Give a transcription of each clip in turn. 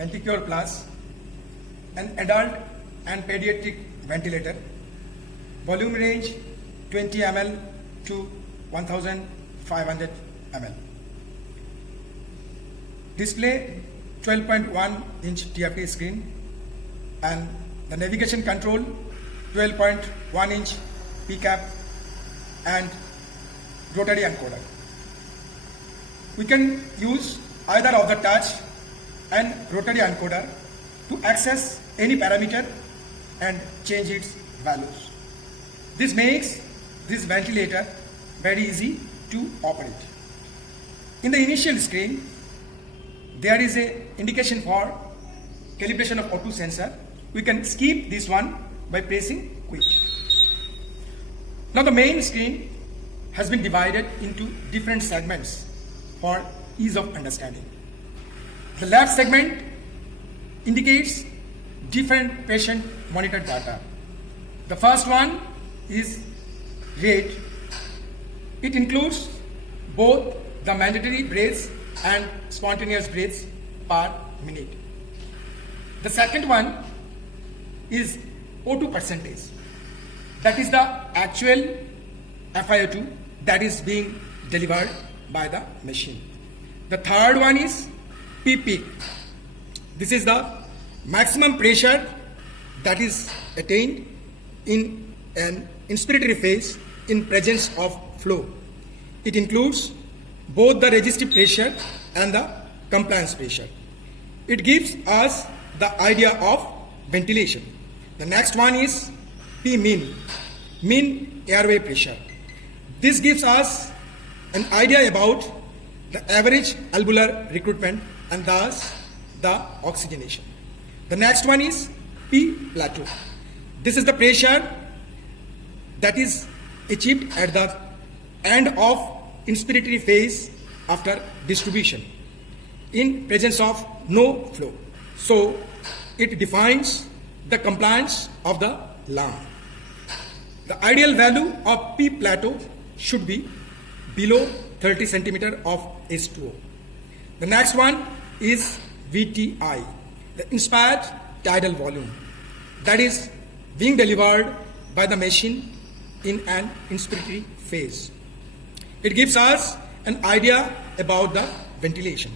Venticure Plus, an adult and pediatric ventilator, volume range 20 ml to 1500 ml. Display 12.1 inch TFT screen and the navigation control 12.1 inch PCAP and rotary encoder. We can use either of the touch and rotary encoder to access any parameter and change its values. This makes this ventilator very easy to operate. In the initial screen, there is an indication for calibration of O2 sensor. We can skip this one by pressing quick. Now the main screen has been divided into different segments for ease of understanding. The left segment indicates different patient monitored data. The first one is rate. It includes both the mandatory breaths and spontaneous breaths per minute. The second one is O2 percentage. That is the actual FiO2 that is being delivered by the machine. The third one is PP. This is the maximum pressure that is attained in an inspiratory phase in presence of flow. It includes both the resistive pressure and the compliance pressure. It gives us the idea of ventilation. The next one is P mean airway pressure. This gives us an idea about the average alveolar recruitment and thus the oxygenation. The next one is P plateau. This is the pressure that is achieved at the end of inspiratory phase after distribution in presence of no flow. So it defines the compliance of the lung. The ideal value of P plateau should be below 30 centimeter of H2O. The next one is VTI, the inspired tidal volume, that is being delivered by the machine in an inspiratory phase. It gives us an idea about the ventilation.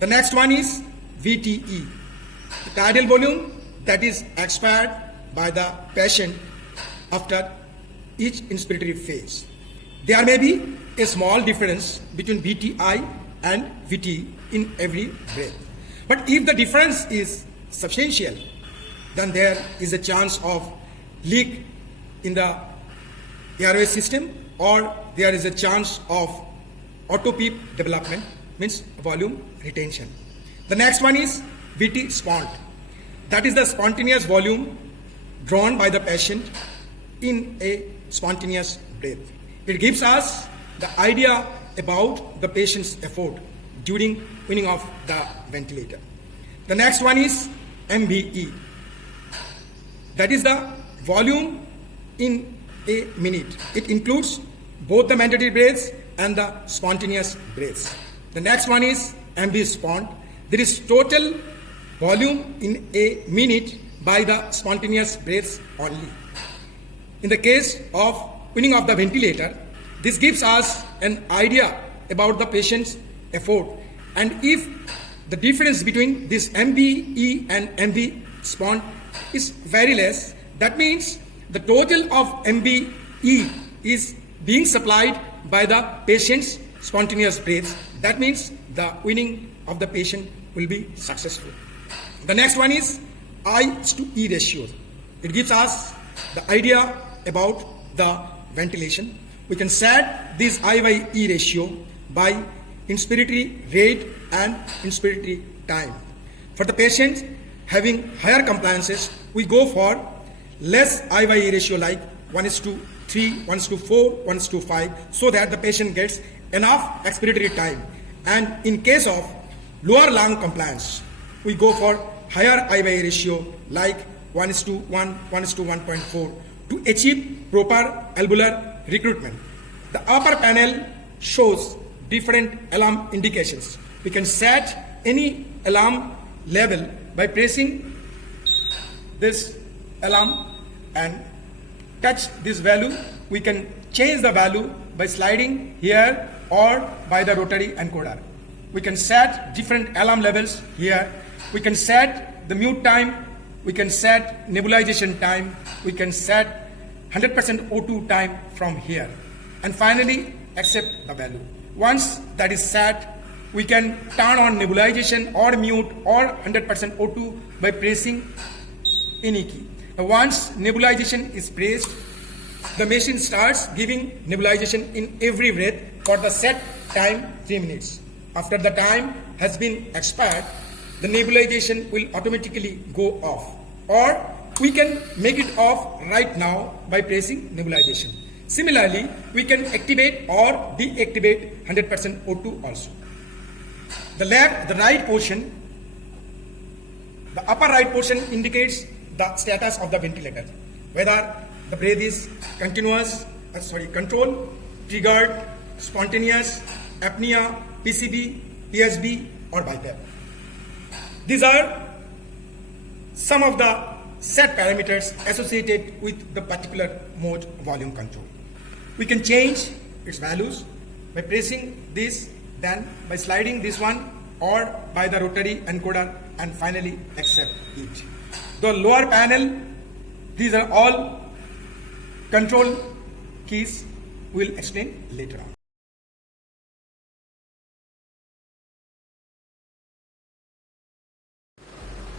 The next one is VTE, the tidal volume that is expired by the patient after each inspiratory phase. There may be a small difference between VTI and VT in every breath. But if the difference is substantial, then there is a chance of leak in the airway system, or there is a chance of auto-PEEP development, means volume retention. The next one is VT spont. That is the spontaneous volume drawn by the patient in a spontaneous breath. It gives us the idea about the patient's effort during weaning of the ventilator. The next one is MVE. That is the volume in a minute. It includes both the mandatory breaths and the spontaneous breaths. The next one is MV spont. There is total volume in a minute by the spontaneous breaths only. In the case of weaning of the ventilator, this gives us an idea about the patient's effort, and if the difference between this MVE and MV spont is very less, that means the total of MVE is being supplied by the patient's spontaneous breaths. That means the weaning of the patient will be successful. The next one is I/E ratio. It gives us the idea about the ventilation. We can set this I/E ratio by inspiratory rate and inspiratory time. For the patients having higher compliances, we go for less I/E ratio like 1:3, 1:4, 1:5, so that the patient gets enough expiratory time. And in case of lower lung compliance, we go for higher I/E ratio like 1:1, 1:1.4 to achieve proper alveolar recruitment. The upper panel shows different alarm indications. We can set any alarm level by pressing this alarm and touch this value. We can change the value by sliding here or by the rotary encoder. We can set different alarm levels here. We can set the mute time. We can set nebulization time. We can set 100% O2 time from here. And finally, accept the value. Once that is set, we can turn on nebulization or mute or 100% O2 by pressing any key. Now, once nebulization is pressed, the machine starts giving nebulization in every breath for the set time 3 minutes. After the time has been expired, the nebulization will automatically go off. Or we can make it off right now by pressing nebulization. Similarly, we can activate or deactivate 100% O2 also. The right portion, the upper right portion indicates the status of the ventilator, whether the breath is continuous, controlled, triggered, spontaneous, apnea, PCB, PSB, or BIPAP. These are some of the set parameters associated with the particular mode volume control. We can change its values by pressing this, then by sliding this one, or by the rotary encoder, and finally accept it. The lower panel, these are all control keys. We'll explain later on.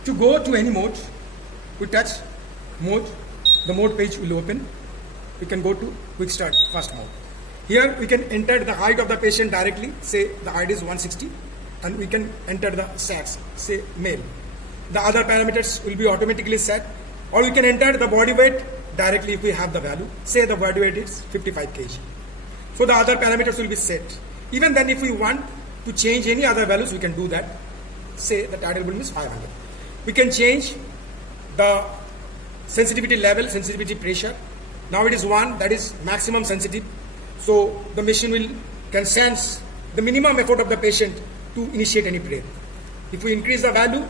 To go to any mode, we touch mode, the mode page will open. We can go to quick start first mode. Here we can enter the height of the patient directly, say the height is 160, and we can enter the sex, say male. The other parameters will be automatically set, or we can enter the body weight directly if we have the value, say the body weight is 55 kg. So the other parameters will be set. Even then, if we want to change any other values, we can do that. Say the tidal volume is 500. We can change the sensitivity level, sensitivity pressure. Now it is 1, that is maximum sensitive. So the machine can sense the minimum effort of the patient to initiate any breath. If we increase the value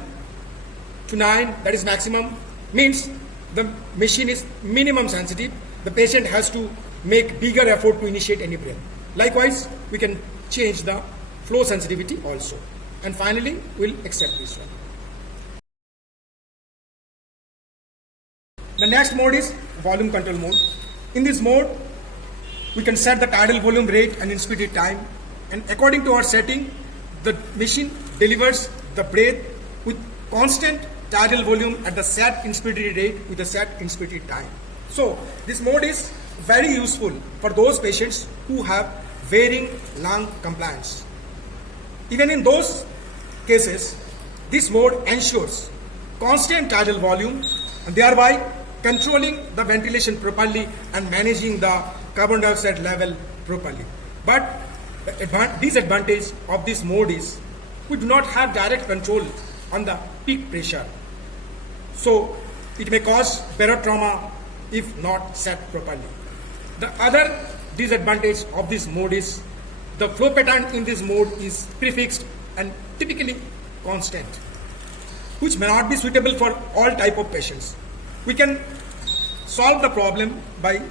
to 9, that is maximum, means the machine is minimum sensitive. The patient has to make bigger effort to initiate any breath. Likewise, we can change the flow sensitivity also. And finally, we'll accept this one. The next mode is volume control mode. In this mode, we can set the tidal volume rate and inspiratory time, and according to our setting, the machine delivers the breath with constant tidal volume at the set inspiratory rate with the set inspiratory time. So this mode is very useful for those patients who have varying lung compliance. Even in those cases, this mode ensures constant tidal volume and thereby controlling the ventilation properly and managing the carbon dioxide level properly. But the disadvantage of this mode is we do not have direct control on the peak pressure. So it may cause barotrauma if not set properly. The other disadvantage of this mode is the flow pattern in this mode is prefixed and typically constant, which may not be suitable for all type of patients. We can solve the problem by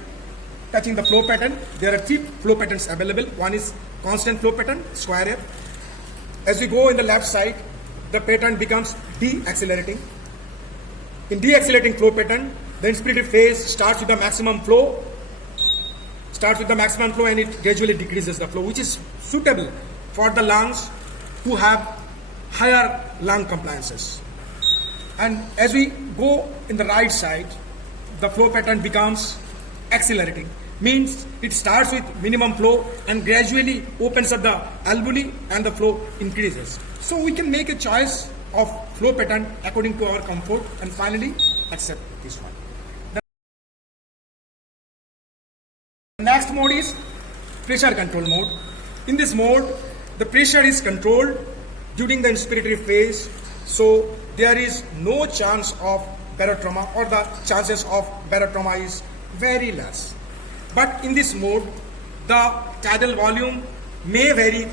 touching the flow pattern. There are 3 flow patterns available. One is constant flow pattern, square wave. As we go in the left side, the pattern becomes deaccelerating. In deaccelerating flow pattern, the inspirated phase starts with the maximum flow, and it gradually decreases the flow, which is suitable for the lungs who have higher lung compliances. And as we go in the right side, the flow pattern becomes accelerating, means it starts with minimum flow and gradually opens up the alveoli and the flow increases. So we can make a choice of flow pattern according to our comfort and finally accept this one. The next mode is pressure control mode. In this mode, the pressure is controlled during the inspiratory phase, so there is no chance of barotrauma, or the chances of barotrauma is very less. But in this mode, the tidal volume may vary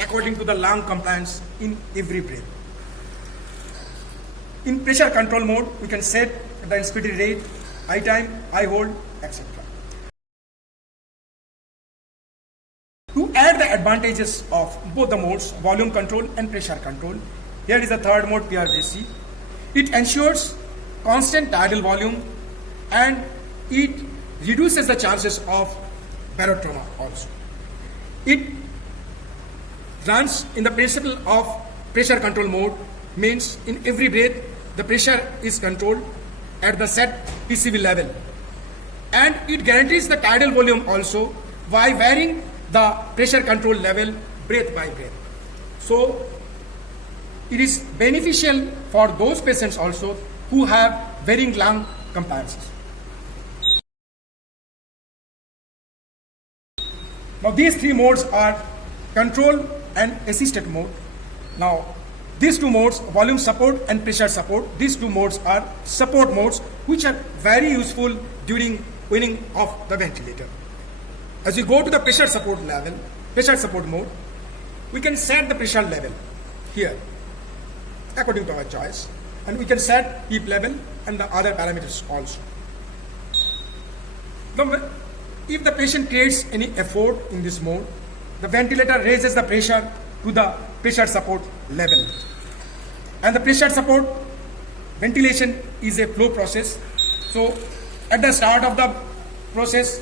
according to the lung compliance in every breath. In pressure control mode, we can set the inspiratory rate, eye time, eye hold, etc. To add the advantages of both the modes, volume control and pressure control, here is the third mode, PRVC. It ensures constant tidal volume and it reduces the chances of barotrauma also. It runs in the principle of pressure control mode, means in every breath the pressure is controlled at the set PCV level, and it guarantees the tidal volume also by varying the pressure control level breath by breath. So it is beneficial for those patients also who have varying lung compliances. Now these three modes are control and assisted mode. Now these two modes, volume support and pressure support, these two modes are support modes which are very useful during weaning of the ventilator. As we go to the pressure support level, pressure support mode, we can set the pressure level here according to our choice, and we can set PEEP level and the other parameters also. If the patient creates any effort in this mode, the ventilator raises the pressure to the pressure support level. And the pressure support ventilation is a flow process. So at the start of the process,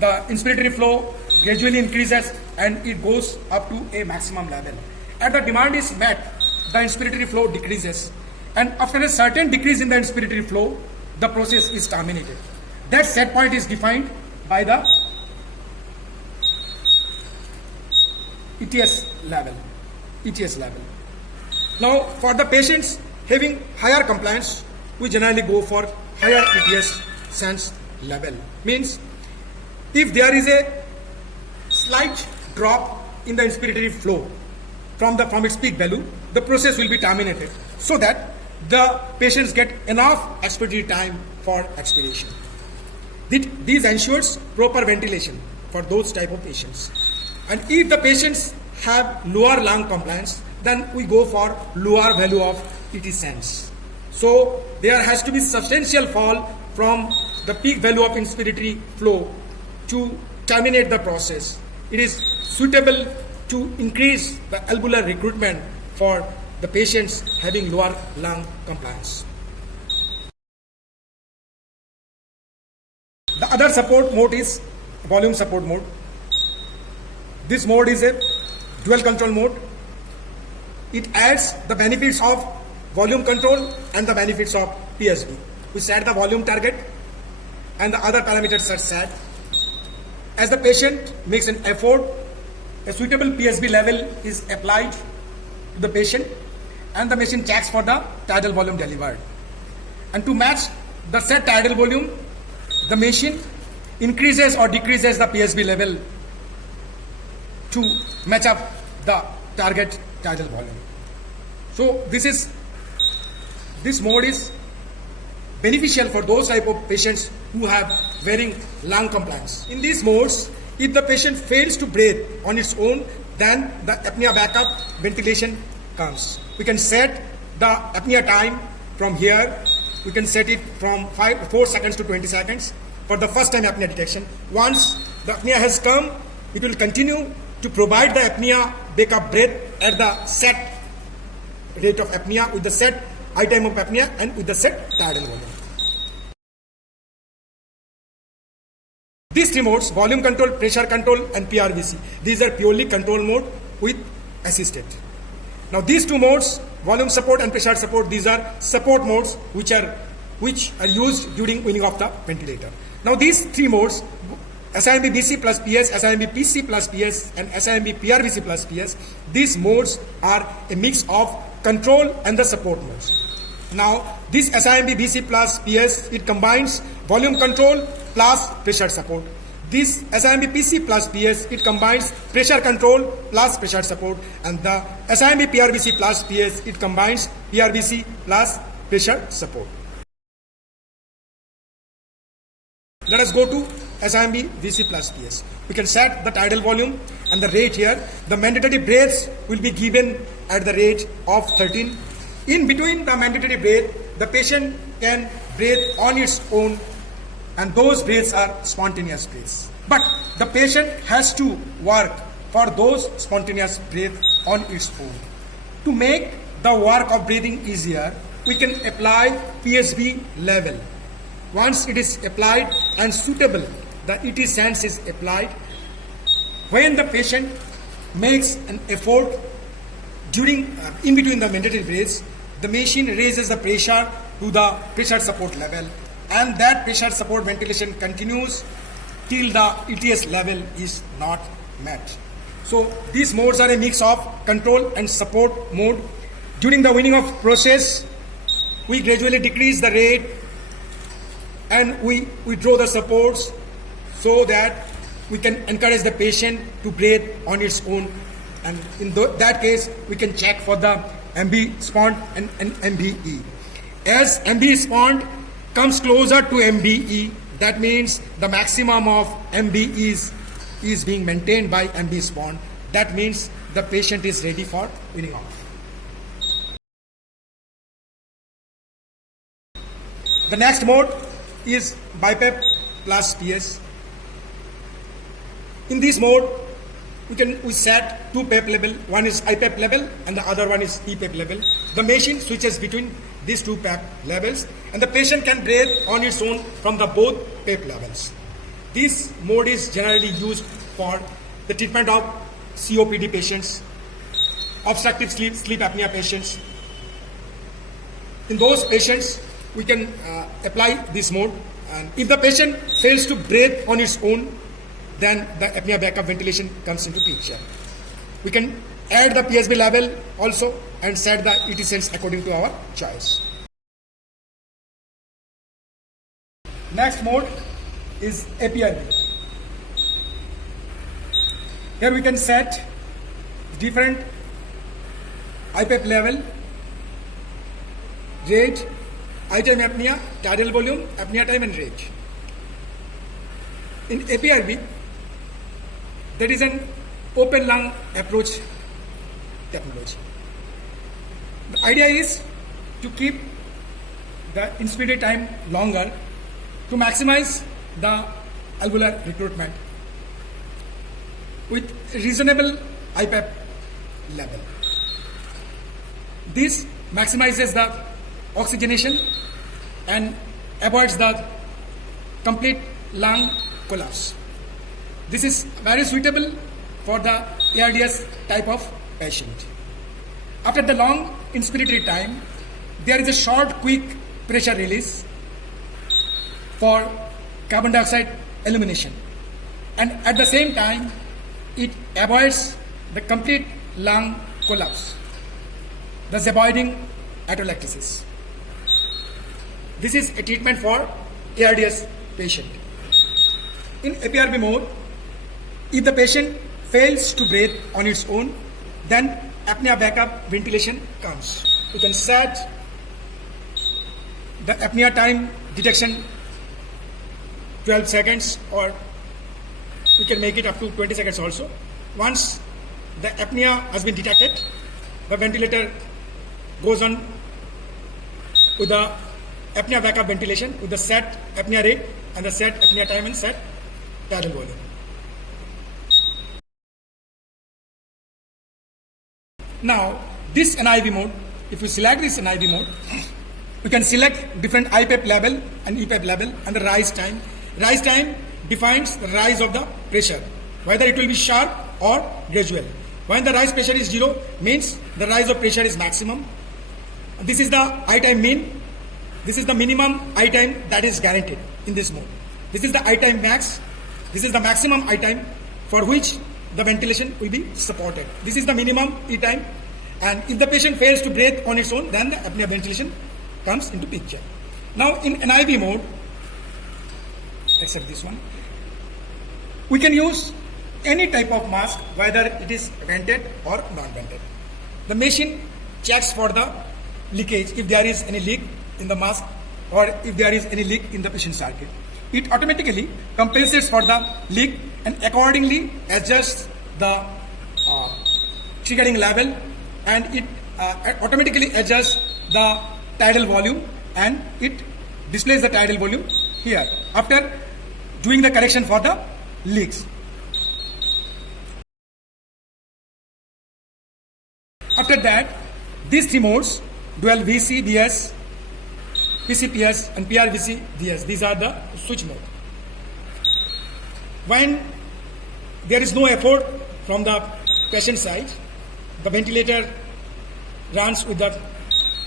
the inspiratory flow gradually increases and it goes up to a maximum level. As the demand is met, the inspiratory flow decreases. And after a certain decrease in the inspiratory flow, the process is terminated. That set point is defined by the ETS level. Now, for the patients having higher compliance, we generally go for higher ETS sense level. Means, if there is a slight drop in the inspiratory flow from its peak value, the process will be terminated so that the patients get enough expiratory time for expiration. This ensures proper ventilation for those type of patients. And if the patients have lower lung compliance, then we go for lower value of ET sense. So there has to be substantial fall from the peak value of inspiratory flow to terminate the process. It is suitable to increase the alveolar recruitment for the patients having lower lung compliance. The other support mode is volume support mode. This mode is a dual control mode. It adds the benefits of volume control and the benefits of PSB. We set the volume target and the other parameters are set. As the patient makes an effort, a suitable PSB level is applied to the patient and the machine checks for the tidal volume delivered. And to match the set tidal volume, the machine increases or decreases the PSB level to match up the target tidal volume. So this mode is beneficial for those type of patients who have varying lung compliance. In these modes, if the patient fails to breathe on its own, then the apnea backup ventilation comes. We can set the apnea time from here. We can set it from 4 seconds to 20 seconds for the first time apnea detection. Once the apnea has come, it will continue to provide the apnea backup breath at the set rate of apnea with the set eye time of apnea and with the set tidal volume. These three modes, volume control, pressure control and PRVC, these are purely control mode with assisted. Now these two modes, volume support and pressure support, these are support modes which are used during weaning of the ventilator. Now these three modes, SIMP VC plus PS, SIMP PC plus PS and SIMP PRVC plus PS, these modes are a mix of control and the support modes. Now this SIMP VC plus PS, it combines volume control plus pressure support. This SIMP PC plus PS, it combines pressure control plus pressure support, and the SIMP PRVC plus PS, it combines PRVC plus pressure support. Let us go to SIMP VC plus PS. We can set the tidal volume and the rate here. The mandatory breaths will be given at the rate of 13 In between the mandatory breath, the patient can breathe on its own, and those breaths are spontaneous breaths. But the patient has to work for those spontaneous breaths on its own. To make the work of breathing easier, we can apply PSB level. Once it is applied and suitable, the ET sense is applied. When the patient makes an effort during in between the mandatory breaths, the machine raises the pressure to the pressure support level, and that pressure support ventilation continues till the ETS level is not met. So these modes are a mix of control and support mode. During the weaning off process, we gradually decrease the rate and we withdraw the supports so that we can encourage the patient to breathe on its own, and in that case we can check for the MB spond and MBE. As MB spond comes closer to MBE, that means the maximum of MBE is being maintained by MB spond. That means the patient is ready for weaning off. The next mode is BIPAP plus PS. In this mode, we set two PAP level. One is IPAP level and the other one is EPAP level. The machine switches between these two PAP levels, and the patient can breathe on its own from the both PAP levels. This mode is generally used for the treatment of COPD patients, obstructive sleep apnea patients. In those patients, we can apply this mode, and if the patient fails to breathe on its own, then the apnea backup ventilation comes into picture. We can add the PSB level also and set the ET sense according to our choice. Next mode is APRV. Here we can set different IPAP level, rate, I-time apnea, tidal volume, apnea time and rate. In APRV, there is an open lung approach technology. The idea is to keep the inspiratory time longer to maximize the alveolar recruitment with reasonable IPAP level. This maximizes the oxygenation and avoids the complete lung collapse. This is very suitable for the ARDS type of patient. After the long inspiratory time, there is a short, quick pressure release for carbon dioxide elimination, and at the same time, it avoids the complete lung collapse, thus avoiding atelectasis. This is a treatment for ARDS patient. In APRV mode, if the patient fails to breathe on its own, then apnea backup ventilation comes. You can set the apnea time detection 12 seconds, or you can make it up to 20 seconds also. Once the apnea has been detected, the ventilator goes on with the apnea backup ventilation with the set apnea rate and the set apnea time and set tidal volume. Now, this NIV mode, if we select this NIV mode, we can select different IPAP level and EPAP level and the rise time. Rise time defines the rise of the pressure, whether it will be sharp or gradual. When the rise pressure is 0, means the rise of pressure is maximum. This is the I time mean. This is the minimum I time that is guaranteed in this mode. This is the I time max. This is the maximum I time for which the ventilation will be supported. This is the minimum E time, and if the patient fails to breathe on its own, then the apnea ventilation comes into picture. Now in NIV mode, except this one, we can use any type of mask, whether it is vented or non-vented. The machine checks for the leakage, if there is any leak in the mask or if there is any leak in the patient circuit. It automatically compensates for the leak and accordingly adjusts the triggering level, and it automatically adjusts the tidal volume and it displays the tidal volume here after doing the correction for the leaks. After that, these three modes, dual VC, PS, PS, and PRVC, PS, these are the switch mode. When there is no effort from the patient side, the ventilator runs with the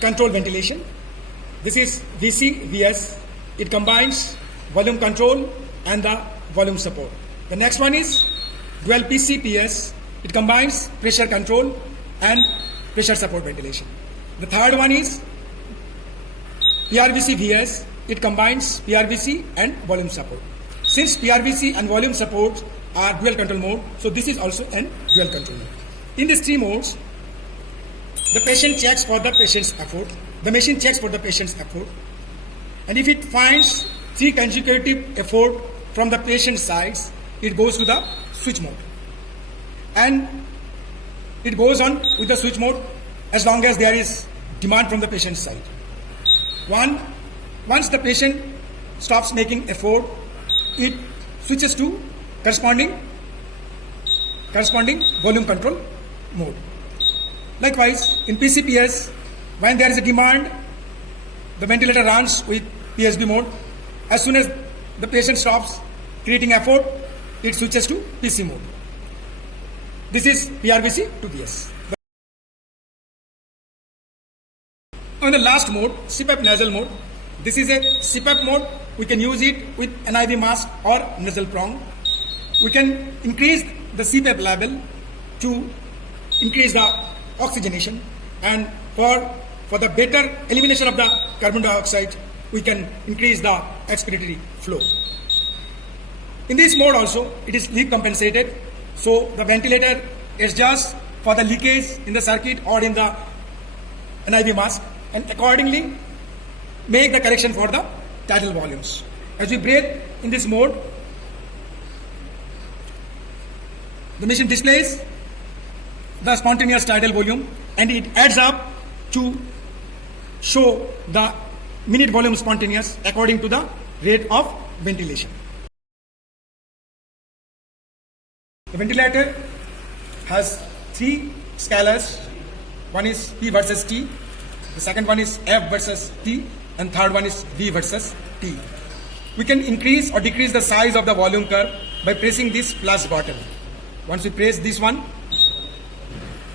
control ventilation. This is VC, VS. It combines volume control and the volume support. The next one is dual PC, PS. It combines pressure control and pressure support ventilation. The third one is PRVC, VS. It combines PRVC and volume support. Since PRVC and volume support are dual control mode, so this is also an dual control mode. In these three modes, the patient checks for the patient's effort, the machine checks for the patient's effort, and if it finds three consecutive effort from the patient sides, it goes to the switch mode. And it goes on with the switch mode as long as there is demand from the patient's side. Once the patient stops making effort, it switches to corresponding volume control mode. Likewise, in PCPS, when there is a demand, the ventilator runs with PSB mode. As soon as the patient stops creating effort, it switches to PC mode. This is PRVC to PS. On the last mode, CPAP nasal mode, this is a CPAP mode. We can use it with NIV mask or nasal prong. We can increase the CPAP level to increase the oxygenation, and for the better elimination of the carbon dioxide, we can increase the expiratory flow. In this mode also, it is leak compensated, so the ventilator adjusts for the leakage in the circuit or in the NIV mask, and accordingly make the correction for the tidal volumes. As we breathe in this mode, the machine displays the spontaneous tidal volume and it adds up to show the minute volume spontaneous according to the rate of ventilation. The ventilator has three scalars. One is P versus T, the second one is F versus T, and third one is V versus T. We can increase or decrease the size of the volume curve by pressing this plus button. Once we press this one,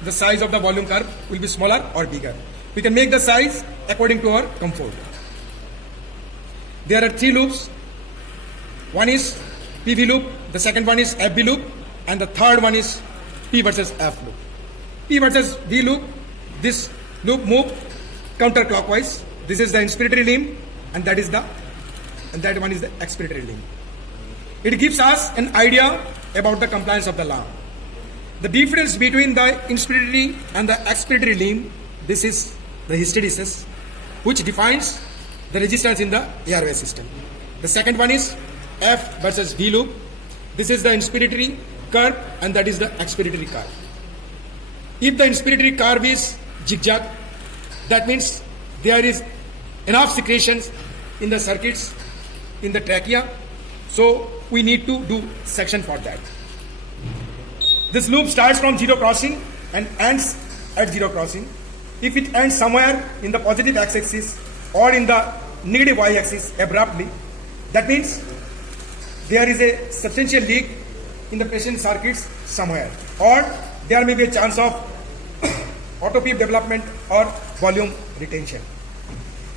the size of the volume curve will be smaller or bigger. We can make the size according to our comfort. There are three loops. One is PV loop, the second one is FB loop, and the third one is P versus F loop. P versus V loop, this loop moves counterclockwise. This is the inspiratory limb, and that one is the expiratory limb. It gives us an idea about the compliance of the lung. The difference between the inspiratory and the expiratory limb, this is the hysteresis, which defines the resistance in the airway system. The second one is F versus V loop. This is the inspiratory curve and that is the expiratory curve. If the inspiratory curve is zigzag, that means there is enough secretions in the circuits in the trachea, so we need to do section for that. This loop starts from zero crossing and ends at zero crossing. If it ends somewhere in the positive x-axis or in the negative y-axis abruptly, that means there is a substantial leak in the patient circuits somewhere, or there may be a chance of auto-PEEP development or volume retention.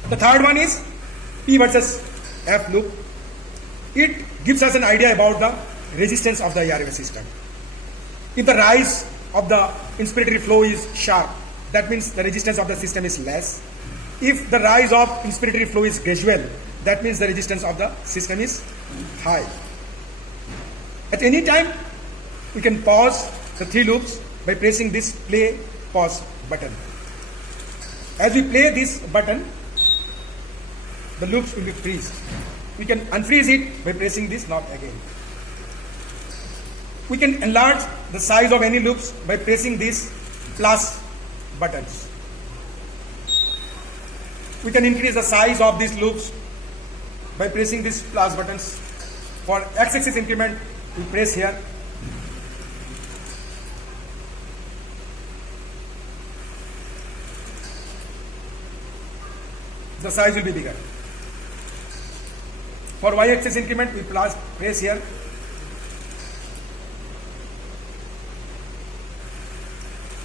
The third one is P versus F loop. It gives us an idea about the resistance of the airway system. If the rise of the inspiratory flow is sharp, that means the resistance of the system is less. If the rise of inspiratory flow is gradual, that means the resistance of the system is high. At any time, we can pause the three loops by pressing this play pause button. As we play this button, the loops will be freezed. We can unfreeze it by pressing this knob again. We can enlarge the size of any loops by pressing these plus buttons. We can increase the size of these loops by pressing these plus buttons. For x-axis increment, we press here. The size will be bigger. For y-axis increment, we press here.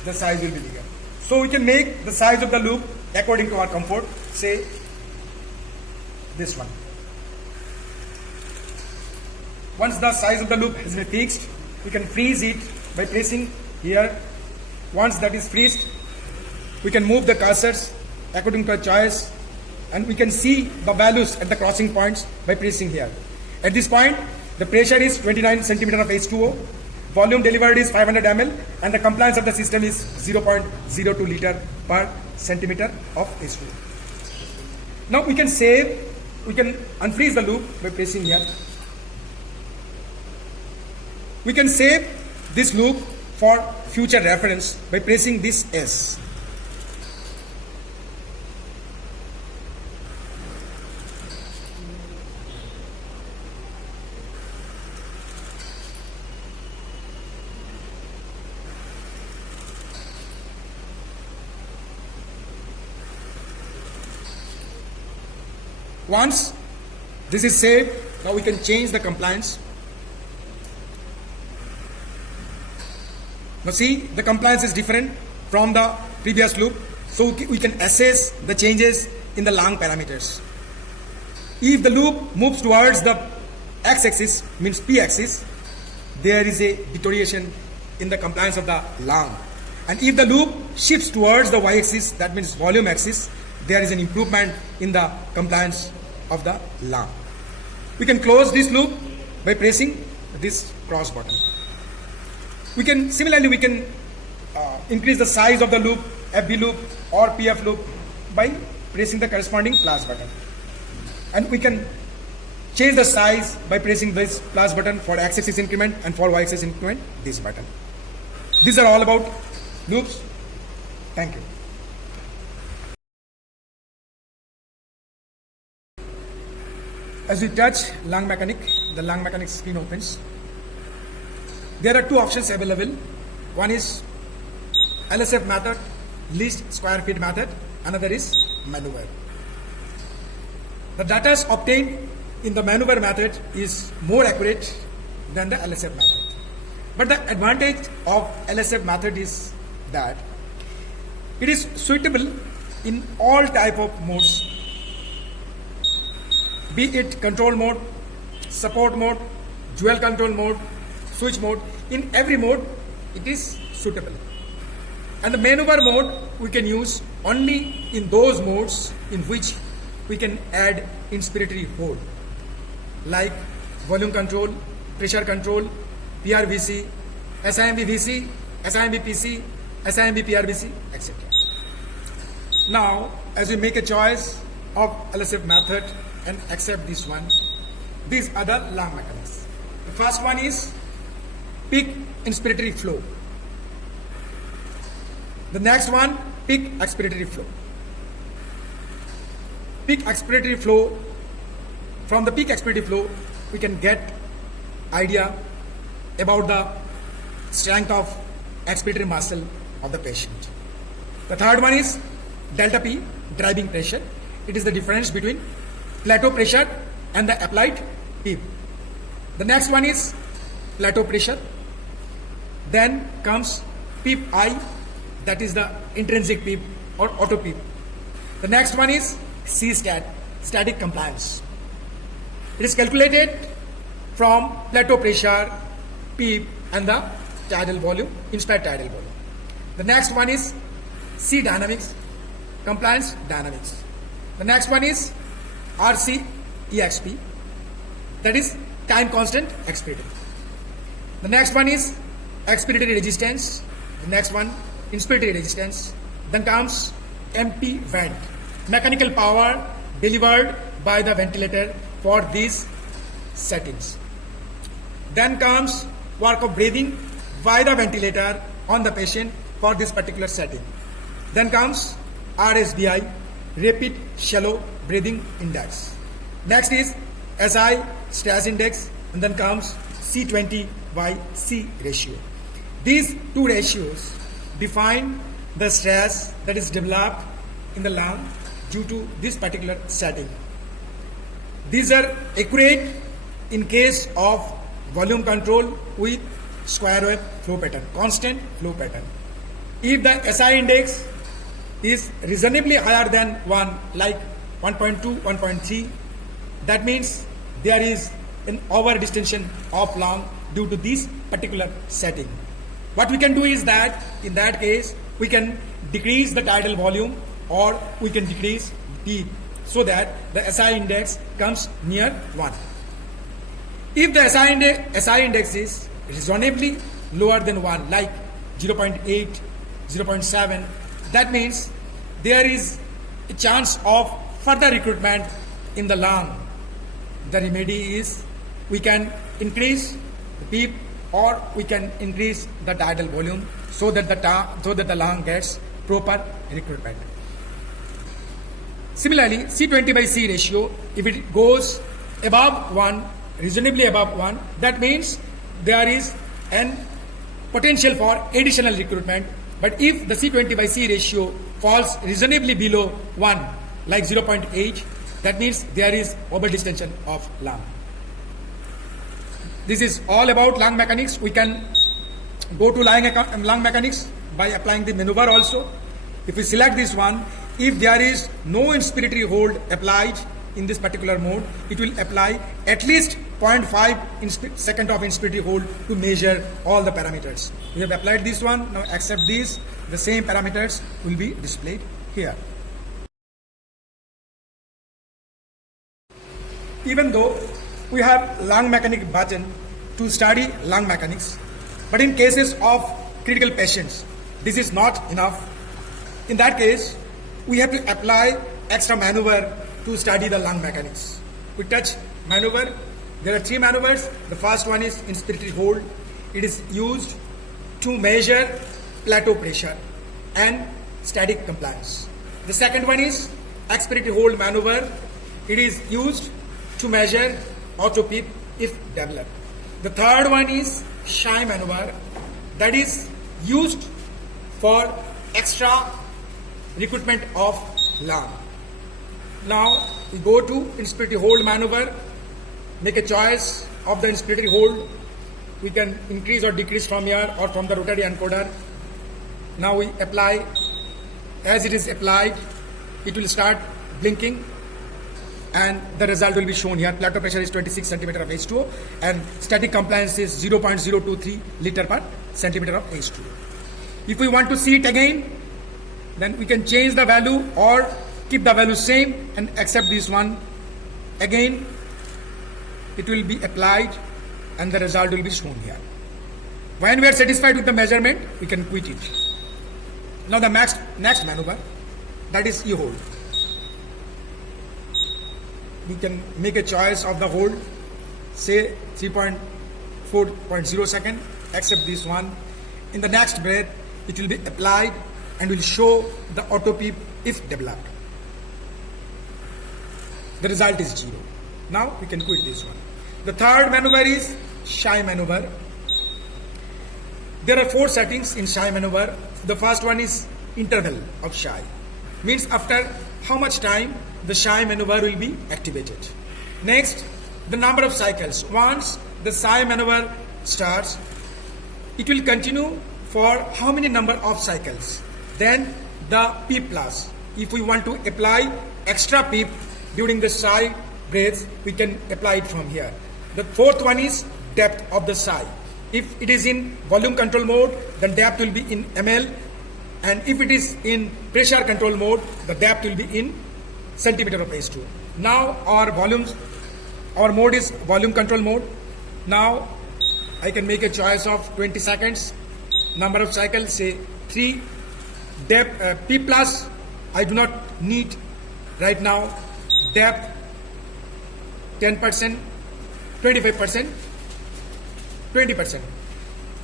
The size will be bigger. So we can make the size of the loop according to our comfort. Say this one. Once the size of the loop has been fixed, we can freeze it by pressing here. Once that is freezed, we can move the cursors according to our choice, and we can see the values at the crossing points by pressing here. At this point, the pressure is 29 centimeter of H2O, volume delivered is 500 ml, and the compliance of the system is 0.02 liter per centimeter of H2O. Now we can unfreeze the loop by pressing here. We can save this loop for future reference by pressing this S. Once this is saved, now we can change the compliance. Now see, the compliance is different from the previous loop, so we can assess the changes in the lung parameters. If the loop moves towards the x-axis, means p-axis, there is a deterioration in the compliance of the lung. And if the loop shifts towards the y-axis, that means volume axis, there is an improvement in the compliance of the lung. We can close this loop by pressing this cross button. Similarly, we can increase the size of the loop, FB loop or PF loop, by pressing the corresponding plus button. And we can change the size by pressing this plus button for x-axis increment, and for y-axis increment, this button. These are all about loops. Thank you. As we touch lung mechanic, the lung mechanic screen opens. There are two options available. One is LSF method, least square feet method. Another is Maoeuvre. The data obtained in the Maoeuvre method is more accurate than the LSF method. But the advantage of LSF method is that it is suitable in all type of modes, be it control mode, support mode, dual control mode, switch mode. In every mode it is suitable. And the Maoeuvre mode we can use only in those modes in which we can add inspiratory hold, like volume control, pressure control, PRVC, SIMP VC, SIMP PC, SIMP PRVC, etc. Now, as we make a choice of LSF method and accept this one, these are the lung mechanics. The first one is peak inspiratory flow. The next one, peak expiratory flow. Peak expiratory flow, from the peak expiratory flow, we can get idea about the strength of expiratory muscle of the patient. The third one is delta P, driving pressure. It is the difference between plateau pressure and the applied PEEP. The next one is plateau pressure. Then comes PEEP I, that is the intrinsic PEEP or auto PEEP. The next one is C-stat, static compliance. It is calculated from plateau pressure, PEEP and the tidal volume, inspired tidal volume. The next one is C dynamics, compliance dynamics. The next one is RC-EXP, that is time constant expiratory. The next one is expiratory resistance. The next one, inspiratory resistance. Then comes MP vent, mechanical power delivered by the ventilator for these settings. Then comes work of breathing by the ventilator on the patient for this particular setting. Then comes RSBI, rapid shallow breathing index. Next is SI stress index, and then comes C20/C ratio. These two ratios define the stress that is developed in the lung due to this particular setting. These are accurate in case of volume control with square wave flow pattern, constant flow pattern. If the SI index is reasonably higher than 1, like 1.2, 1.3, that means there is an over distension of lung due to this particular setting. What we can do is that, in that case, we can decrease the tidal volume or we can decrease PEEP so that the SI index comes near 1. If the SI index is reasonably lower than 1, like 0.8, 0.7, that means there is a chance of further recruitment in the lung. The remedy is we can increase the PEEP or we can increase the tidal volume so that the lung gets proper recruitment. Similarly, C20/C ratio, if it goes above 1, reasonably above 1, that means there is an potential for additional recruitment. But if the C20/C ratio falls reasonably below 1, like 0.8, that means there is overdistension of lung. This is all about lung mechanics. We can go to lung mechanics by applying the maneuver also. If we select this one, if there is no inspiratory hold applied in this particular mode, it will apply at least 0.5 second of inspiratory hold to measure all the parameters. We have applied this one. Now accept these. The same parameters will be displayed here. Even though we have lung mechanic button to study lung mechanics, but in cases of critical patients, this is not enough. In that case, we have to apply extra maneuver to study the lung mechanics. We touch maneuver. There are 3 maneuvers. The first one is inspiratory hold. It is used to measure plateau pressure and static compliance. The second one is expiratory hold maneuver. It is used to measure auto PEEP if developed. The third one is shy maneuver, that is used for extra recruitment of lung. Now we go to inspiratory hold maneuver, make a choice of the inspiratory hold. We can increase or decrease from here or from the rotary encoder. Now we apply. As it is applied, it will start blinking and the result will be shown here. Plateau pressure is 26 centimeter of H2O and static compliance is 0.023 liter per centimeter of H2O. If we want to see it again, then we can change the value or keep the value same and accept this one. Again, it will be applied and the result will be shown here. When we are satisfied with the measurement, we can quit it. Now the next maneuver, that is E-hold. We can make a choice of the hold, say 3.4.0 second, accept this one. In the next breath, it will be applied and will show the auto PEEP if developed. The result is 0. Now we can quit this one. The third maneuver is shy maneuver. There are 4 settings in shy maneuver. The first one is interval of shy. Means after how much time the shy maneuver will be activated. Next, the number of cycles. Once the shy maneuver starts, it will continue for how many number of cycles. Then the PEEP plus. If we want to apply extra PEEP during the shy breaths, we can apply it from here. The fourth one is depth of the sigh. If it is in volume control mode, the depth will be in ml, and if it is in pressure control mode, the depth will be in centimeter of H2. Now our mode is volume control mode. Now I can make a choice of 20 seconds, number of cycles, say 3, depth, P plus, I do not need right now, depth 10%, 25%, 20%.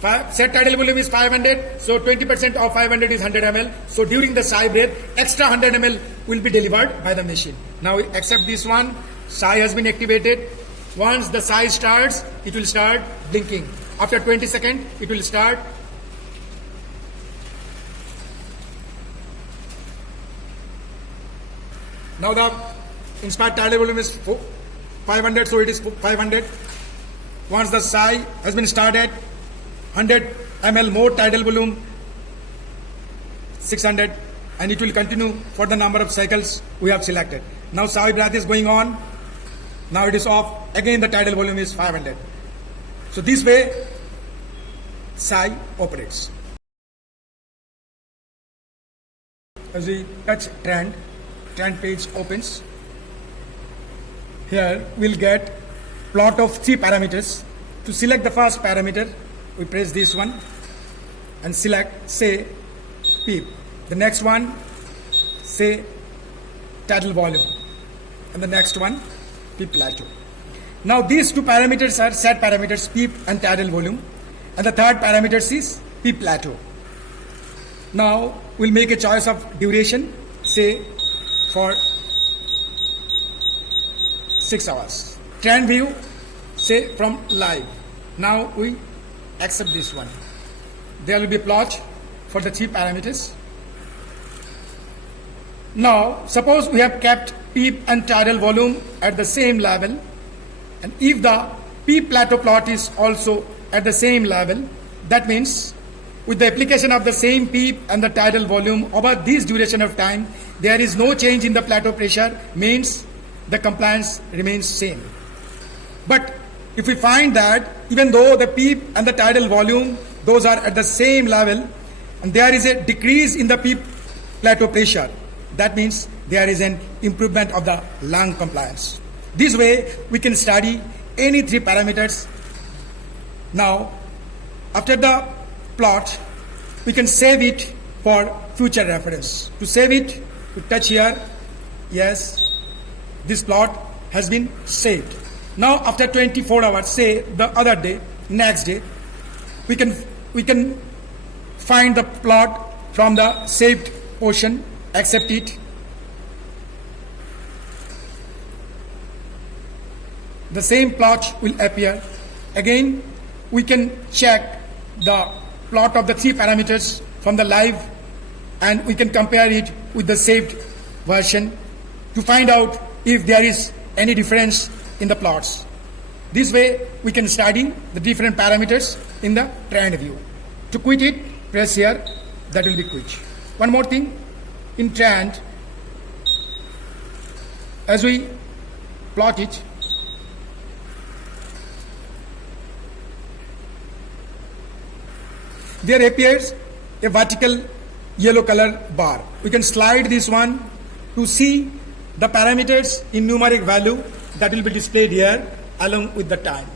Set tidal volume is 500, so 20% of 500 is 100 ml. So during the sigh breath, extra 100 ml will be delivered by the machine. Now accept this one, sigh has been activated. Once the sigh starts, it will start blinking. After 20 seconds, it will start. Now the inspired tidal volume is 500, so it is 500. Once the sigh has been started, 100 ml more tidal volume, 600, and it will continue for the number of cycles we have selected. Now sigh breath is going on. Now it is off. Again the tidal volume is 500. So this way sigh operates. As we touch trend page opens. Here we'll get plot of 3 parameters. To select the first parameter, we press this one and select, say, PEEP. The next one, say, tidal volume. And the next one, PEEP plateau. Now these 2 parameters are set parameters, PEEP and tidal volume. And the third parameter is PEEP plateau. Now we'll make a choice of duration, say, for 6 hours. Trend view, say, from live. Now we accept this one. There will be a plot for the 3 parameters. Now suppose we have kept PEEP and tidal volume at the same level, and if the PEEP plateau plot is also at the same level, that means with the application of the same PEEP and the tidal volume over this duration of time, there is no change in the plateau pressure, means the compliance remains same. But if we find that even though the PEEP and the tidal volume, those are at the same level, and there is a decrease in the PEEP plateau pressure, that means there is an improvement of the lung compliance. This way we can study any 3 parameters. Now after the plot, we can save it for future reference. To save it, we touch here. Yes, this plot has been saved. Now after 24 hours, say the other day, next day, we can find the plot from the saved portion, accept it. The same plot will appear. Again, we can check the plot of the 3 parameters from the live, and we can compare it with the saved version to find out if there is any difference in the plots. This way we can study the different parameters in the trend view. To quit it, press here, that will be quit. One more thing, in trend, as we plot it, there appears a vertical yellow color bar. We can slide this one to see the parameters in numeric value that will be displayed here along with the time.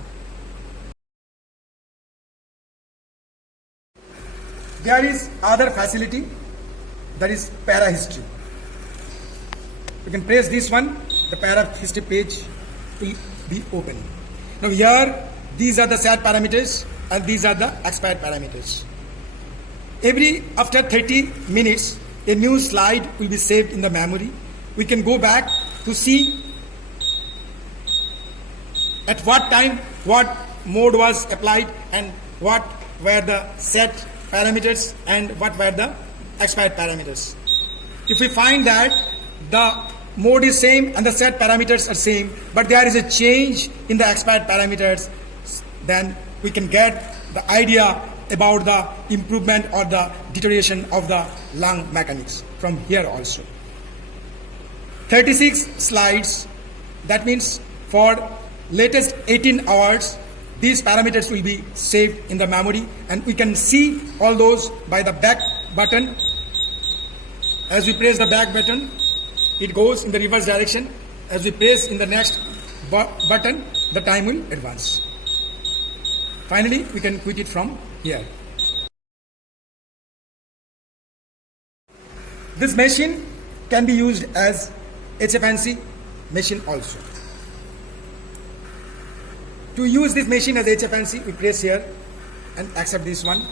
There is other facility, that is para history. You can press this one, the para history page will be open. Now here, these are the set parameters and these are the expired parameters. After 30 minutes, a new slide will be saved in the memory. We can go back to see at what time, what mode was applied, and what were the set parameters and what were the expired parameters. If we find that the mode is same and the set parameters are same, but there is a change in the expired parameters, then we can get the idea about the improvement or the deterioration of the lung mechanics from here also. 36 slides, that means for latest 18 hours, these parameters will be saved in the memory, and we can see all those by the back button. As we press the back button, it goes in the reverse direction. As we press in the next button, the time will advance. Finally, we can quit it from here. This machine can be used as HFNC machine also. To use this machine as HFNC, we press here and accept this one.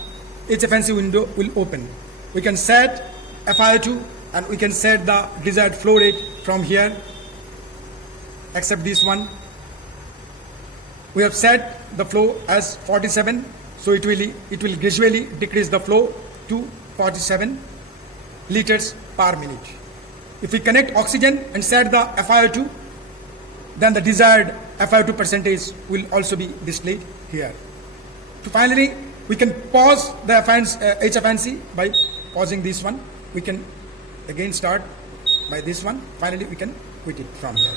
HFNC window will open. We can set FiO2 and we can set the desired flow rate from here. Accept this one. We have set the flow as 47, so it will gradually decrease the flow to 47 liters per minute. If we connect oxygen and set the FiO2, then the desired FiO2 percentage will also be displayed here. So finally, we can pause the HFNC by pausing this one. We can again start by this one. Finally, we can quit it from here.